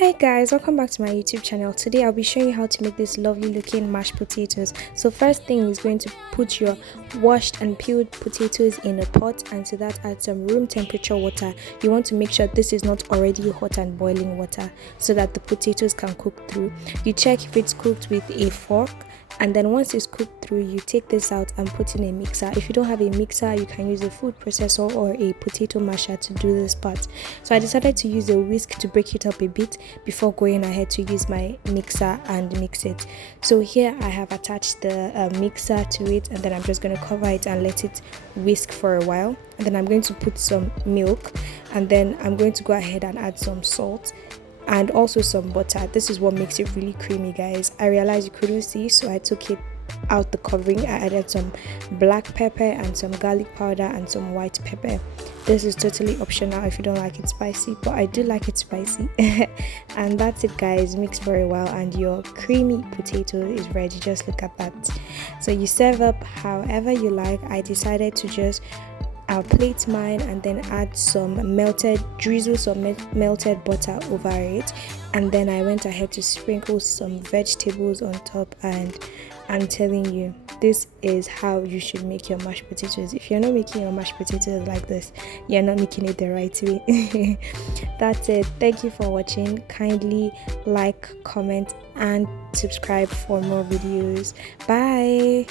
Hi guys, welcome back to my YouTube channel. Today I'll be showing you how to make this lovely looking mashed potatoes. So first thing is going to put your washed and peeled potatoes in a pot, and to that add some room temperature water. You want to make sure this is not already hot and boiling water so that the potatoes can cook through. You check if it's cooked with a fork, and then once it's cooked through, you take this out and put in a mixer. If you don't have a mixer, you can use a food processor or a potato masher to do this part. So I decided to use a whisk to break it up a bit before going ahead to use my mixer and mix it. So here I have attached the mixer to it, and then I'm just going to cover it and let it whisk for a while. And then I'm going to put some milk, and then I'm going to go ahead and add some salt and also some butter. This is what makes it really creamy, guys. I realized you couldn't see, so I took it out the covering. I added some black pepper and some garlic powder and some white pepper. This is totally optional if you don't like it spicy, but I do like it spicy. And that's it, guys. Mix for a while and your creamy potato is ready. Just look at that. So you serve up however you like. I decided to just I'll plate mine and then add some drizzle some melted butter over it, and then I went ahead to sprinkle some vegetables on top, and I'm telling you, this is how you should make your mashed potatoes. If you're not making your mashed potatoes like this, you're not making it the right way. That's it. Thank you for watching. Kindly like, comment and subscribe for more videos. Bye.